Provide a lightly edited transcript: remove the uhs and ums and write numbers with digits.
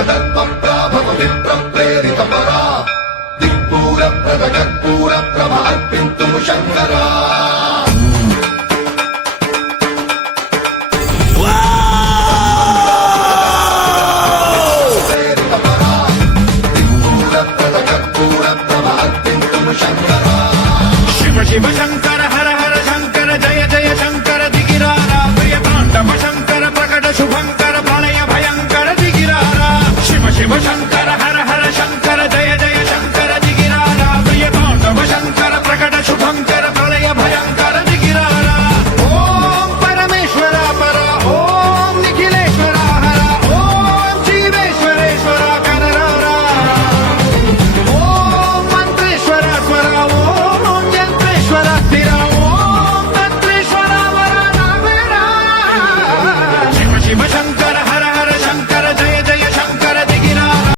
ధర్మప్రాభవ విప్ర ప్రేరిత పరా దిక్పూర ప్రద కర్పూర ప్రభ అర్పింతు శంకరా శివ శంకర హర హర శంకర జయ జయ శంకర దిగిరారా ప్రియ తాండవ శంకర ప్రకట శుభంకర ప్రళయ భయంకర దిగిరారా శివ శివ శంకర